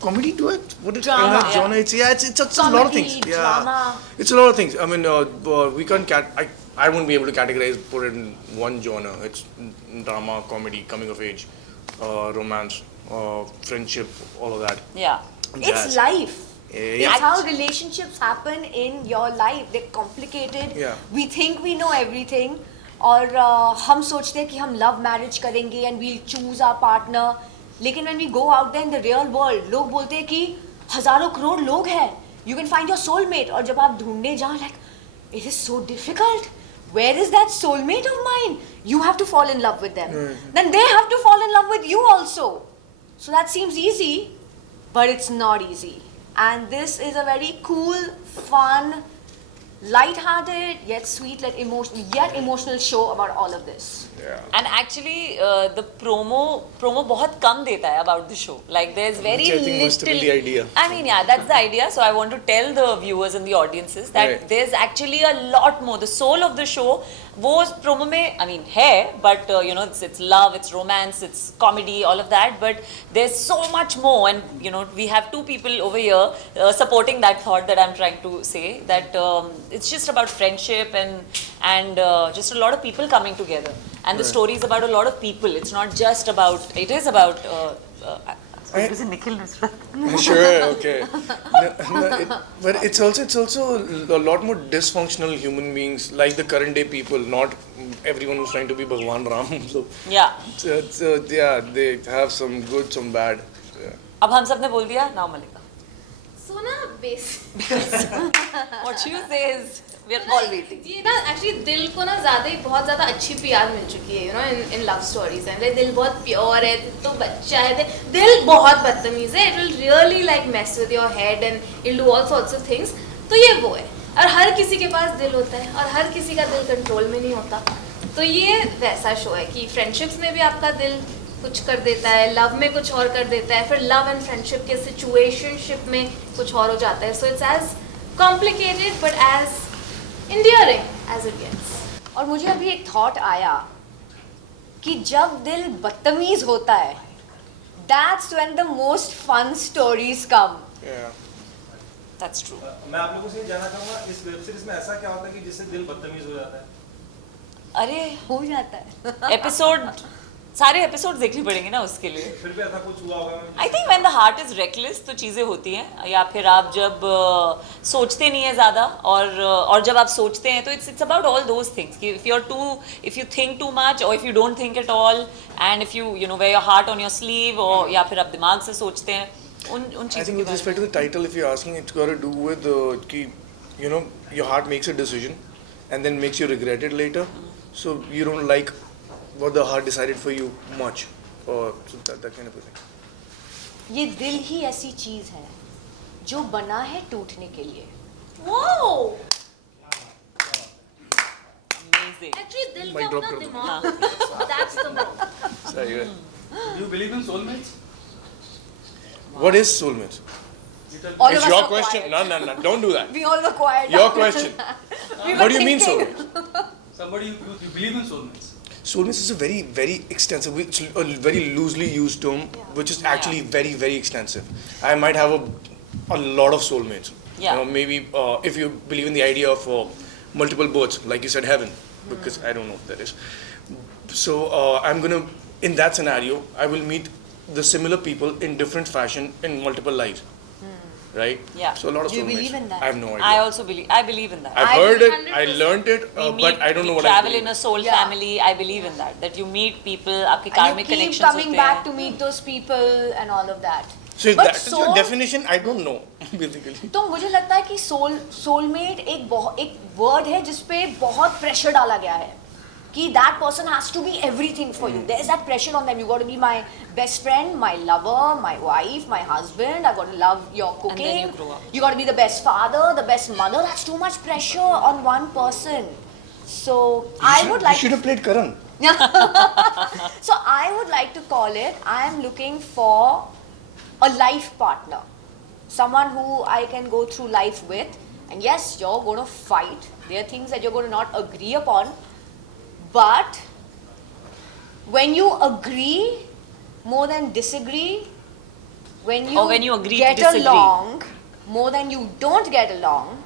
comedy to it? What is Drama. genre? It's a lot of things. Comedy, Yeah, drama. it's a lot of things. I mean, we can't I won't be able to put it in one genre. It's drama, comedy, coming of age, romance, friendship, all of that. Yeah. Jazz. It's life. Yeah. It's how relationships happen in your life. They're complicated. Yeah. We think we know everything. और हम सोचते हैं कि हम love marriage करेंगे and we'll choose our partner. लेकिन when we go out there in the real world, लोग बोलते हैं कि हजारों करोड़ लोग हैं. You can find your soulmate. और जब आप ढूंढने जाओ, like, it is so difficult. Where is that soulmate of mine? You have to fall in love with them. Then they have to fall in love with you also. So that seems easy, but it's not easy. And this is a very cool, fun, light-hearted, yet sweet, yet emotional show about all of this. Yeah. And actually, the promo बहुत कम देता है about the show. Like there's very Which I think must have been the idea. I mean, yeah, that's the idea. So I want to tell the viewers and the audiences that Right. there's actually a lot more. The soul of the show, वो promo में, I mean, है, but you know, it's love, it's romance, it's comedy, all of that. But there's so much more, and you know, we have two people over here supporting that thought that I'm trying to say. That it's just about friendship and just a lot of people coming together. And the story is about a lot of people. It's not just about. It is about. Nikhil Nusrat. Sure, okay. But it's also a lot more dysfunctional human beings, like the current day people. Not everyone who's trying to be Bhagwan Ram. So Yeah. yeah, they have some good, some bad. Yeah. अब हम सब ने बोल दिया. Now Malika. So ना What you say is we are all waiting. ये ना actually दिल को ना बहुत ज़्यादा अच्छी प्यार मिल चुकी है, you know, in love stories and दिल बहुत प्योर है, तो बच्चा है, दिल बहुत बदतमीज है, it will really like mess with your head and it'll do all sorts of things. तो ये वो है, और हर किसी के पास दिल होता है और हर किसी का दिल कंट्रोल में नहीं होता. तो ये वैसा शो है कि फ्रेंडशिप्स में भी आपका दिल कुछ कर देता है, लव में कुछ और कर देता है, फिर लव एंड फ्रेंडशिप के सिचुएशनशिप में कुछ और हो जाता है. So it's as complicated but as endearing as it gets. और मुझे अभी एक थॉट आया कि जब दिल बदतमीज होता है, that's when the most fun stories come. Yeah. That's true. मैं आप लोगों से ये जानना चाहूँगा, इस वेब सीरीज में ऐसा क्या होता है कि जिससे दिल बदतमीज हो जाता है? अरे हो जाता है. एपिसोड सारे एपिसोड देखने पड़ेंगे ना उसके लिए. फिर भी ऐसा कुछ हुआ होगा? I think when the heart is reckless तो चीज़ें होती हैं, या फिर आप जब सोचते नहीं है ज़्यादा, और जब आप सोचते हैं तो it's about all those things कि if you think too much और if you don't think at all, and if you know wear your heart on your sleeve, और या फिर आप दिमाग से सोचते हैं उन I चीज़ों think के with बारे respect to the title, if you're asking, it's got to do with कि, you know, your heart makes a decision and then makes you regret it later. So you don't like what the heart decided for you much, or so that kind of a thing. ये दिल ही ऐसी चीज है जो बना है टूटने के लिए. Whoa! Amazing. Actually दिल Mic का drop अपना कर दो. दिमाग, that's the more. सही है. Do you believe in soulmates? What is soulmates? All of It's us your were question. quiet. No, don't do that. We all were quiet. Your question. We were What do you mean thinking. soulmates? Somebody you believe in soulmates? Soulmates is a very, very extensive, it's a very loosely used term, which is actually very, very extensive. I might have a lot of soulmates. Yeah. You know, maybe if you believe in the idea of multiple births, like you said, heaven, because I don't know what that is. So I'm gonna, in that scenario, I will meet the similar people in different fashion in multiple lives. Right? Yeah. So a lot of Do you soulmates. believe in that? I have no idea. I also believe. I believe in that. I've I heard believe it, I 100%. learnt it, but I don't know what I travel believe. in a soul Yeah. family. I believe in that. That you meet people, आपके And karmic you keep connections coming होते back हैं. to meet those people and all of that. So if But that is your soul- definition, I don't know, basically. तो मुझे लगता है कि soulmate एक word है जिसपे बहुत प्रेशर डाला गया है कि that person has to be everything for you. There's that pressure on them. You got to be my best friend, my lover, my wife, my husband. I got to love your cooking. then you grow up. You got to be the best father, the best mother. That's too much pressure on one person. So I would You like. should have played Karan. So I would like to call it, I am looking for a life partner. Someone who I can go through life with. And yes, you're going to fight. There are things that you're going to not agree upon. But when you agree more than disagree, when Or when you agree to get disagree. along more than you don't get along,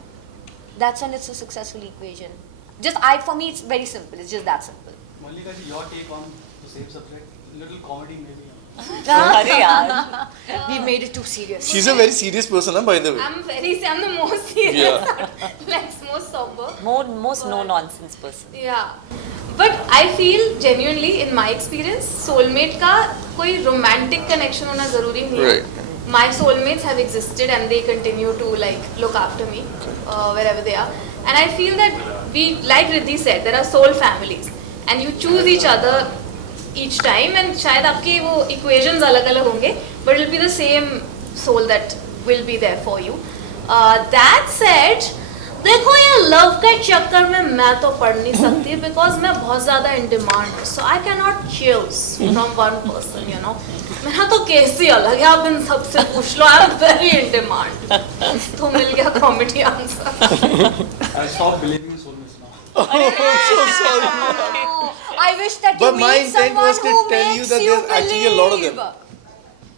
that's when it's a successful equation. For me, it's very simple. It's just that simple. Mallika ji, your take on the same subject, little comedy maybe. अरे यार, We made it too serious. She's a very serious person, huh, by the way. I'm the most serious, like most somber. most no nonsense person. Yeah, but I feel genuinely, in my experience, soulmate का कोई romantic connection होना जरूरी नहीं है. Right. My soulmates have existed and they continue to like look after me wherever they are. And I feel that we, like Riddhi said, there are soul families, and you choose each other each time, and शायद आपके वो equations अलग-अलग होंगे, but it will be the same soul that will be there for you. That said, देखो ये love के चक्कर में मैं तो पढ़ नहीं सकती because मैं बहुत ज़्यादा in demand हूँ, so I cannot choose from one person, you know. मेरा तो केस ही अलग है, आप इन सबसे पूछ लो, I am very in demand. तो मिल गया comedy answer. I stopped believing in soulmates now. So sorry. I wish that you But my meet intent someone was to who tell you makes that you there's actually a lot of them. believe.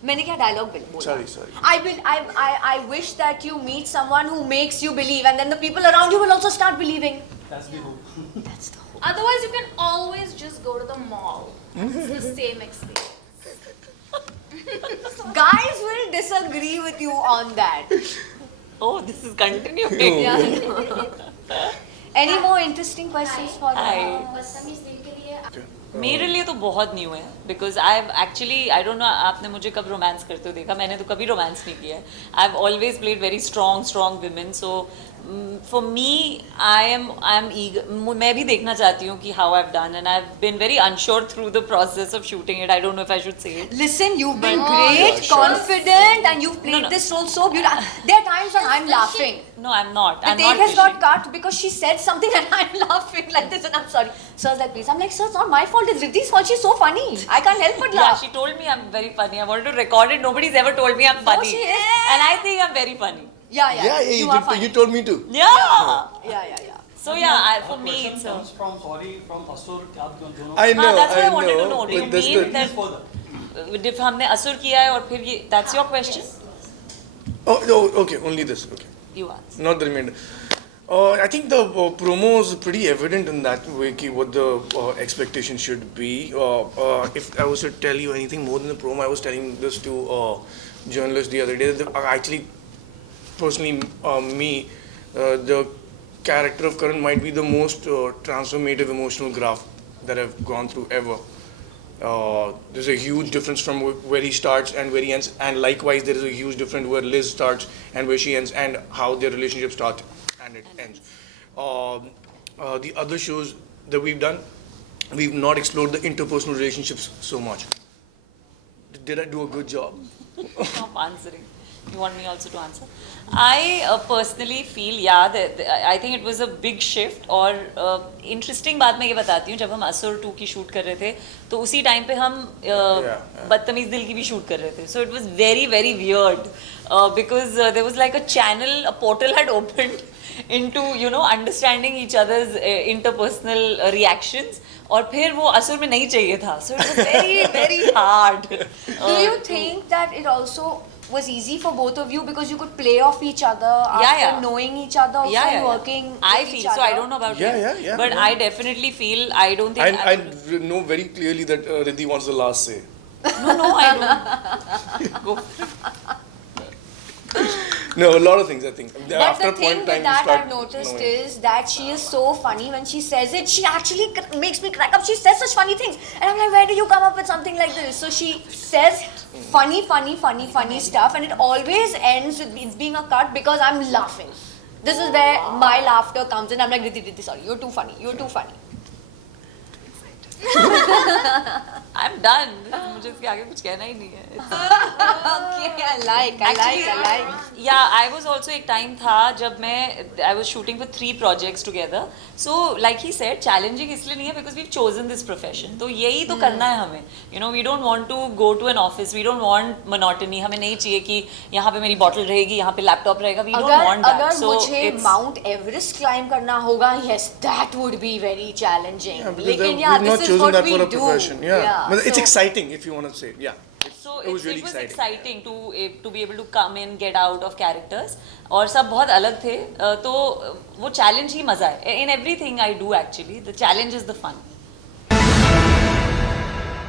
मैंने क्या dialogue बोला? Sorry. I wish that you meet someone who makes you believe, and then the people around you will also start believing. That's the hope. That's the whole. Otherwise, you can always just go to the mall. It's the same experience. Guys will disagree with you on that. Oh, this is continuing. Yeah. Any more interesting questions for Hi. बदतमीज दिल के लिए मेरे लिए तो बहुत new है because I don't no आपने मुझे कब रोमांस करते हुए देखा मैंने तो कभी रोमांस नहीं किया है I have always played very strong women so for me I am eager मैं भी देखना चाहती हूँ कि how I have done and I have been very unsure through the process of shooting it I don't know if I should say it Listen, you've been great, confident, and you've played No. this role so beautiful. There are times when I'm laughing. No I am not The I am take not has got cut because she said something and I'm laughing like this and I'm sorry. Sir's like, please. I'm like, sir, it's not my fault. It's Riddhi's fault. She's so funny. I can't help but Yeah, laugh. she told me I'm very funny. I wanted to record it. Nobody's ever told me I'm funny. she is. And I think I'm very funny. Yeah, you are funny. You told me too. Yeah. Yeah. So yeah, for me Question it's comes from sorry from Asur कि आप क्यों दोनों I know. that's what I I wanted to know. know. Do you But that's mean the- that further. if हमने असुर किया है और फिर ये that's your question? Oh, okay. Only this. Okay. You answer. Not the remainder. I think the promo is pretty evident in that way ki what the expectation should be. If I was to tell you anything more than the promo, I was telling this to journalists the other day. Actually, personally, me, the character of Karan might be the most transformative emotional graph that I've gone through ever. There's a huge difference from where he starts and where he ends, and likewise there is a huge difference where Liz starts and where she ends, and how their relationship starts and it ends. The other shows that we've done, we've not explored the interpersonal relationships so much. Did I do a good job? Stop answering. You want me also to answer? I personally feel that I think it was a big shift. और interesting बात मैं ये बताती हूँ जब हम असुर 2 की शूट कर रहे थे तो उसी टाइम पे हम बदतमीज दिल की भी शूट कर रहे थे so it was very very weird because there was like a channel, a portal had opened into understanding each other's interpersonal reactions और फिर वो असुर में नहीं चाहिए था so it was very very hard. Do you think that it also was easy for both of you because you could play off each other after knowing each other also and working I with feel each so I other? don't know about Yeah, you yeah, but yeah. I definitely feel I don't think I know very clearly that Riddhi wants the last say. no I don't go No, a lot of things I think. But After the a thing point in time, with you that start I've noticed knowing. is that she is so funny when she says it. She actually makes me crack up. She says such funny things, and I'm like, where do you come up with something like this? So she says funny stuff, and it always ends with it being a cut because I'm laughing. This is where my laughter comes in. I'm like, Riddhi, sorry, you're too funny. You're too funny. I'm done. मुझे इसके आगे कुछ कहना ही नहीं है. Okay, I like. Yeah, I was also एक time था जब I was shooting for 3 projects together. So like he said, challenging इसलिए नहीं है because we've chosen this profession. तो यही तो करना है हमें. We don't want to go to an office. We don't want monotony. हमें नहीं चाहिए कि यहाँ पे मेरी bottle रहेगी, यहाँ पे laptop रहेगा. We don't want that. अगर So मुझे it's Mount Everest climb करना होगा, yes, that would be very challenging. Yeah, because लेकिन we've not this is chosen what that we for a do. profession. Yeah. But it's so- exciting if you want to say. Yeah. So it was really it was exciting. exciting to be able to come in, get out of characters. और सब बहुत अलग थे, तो वो challenge ही मजा है. In everything I do actually, the challenge is the fun.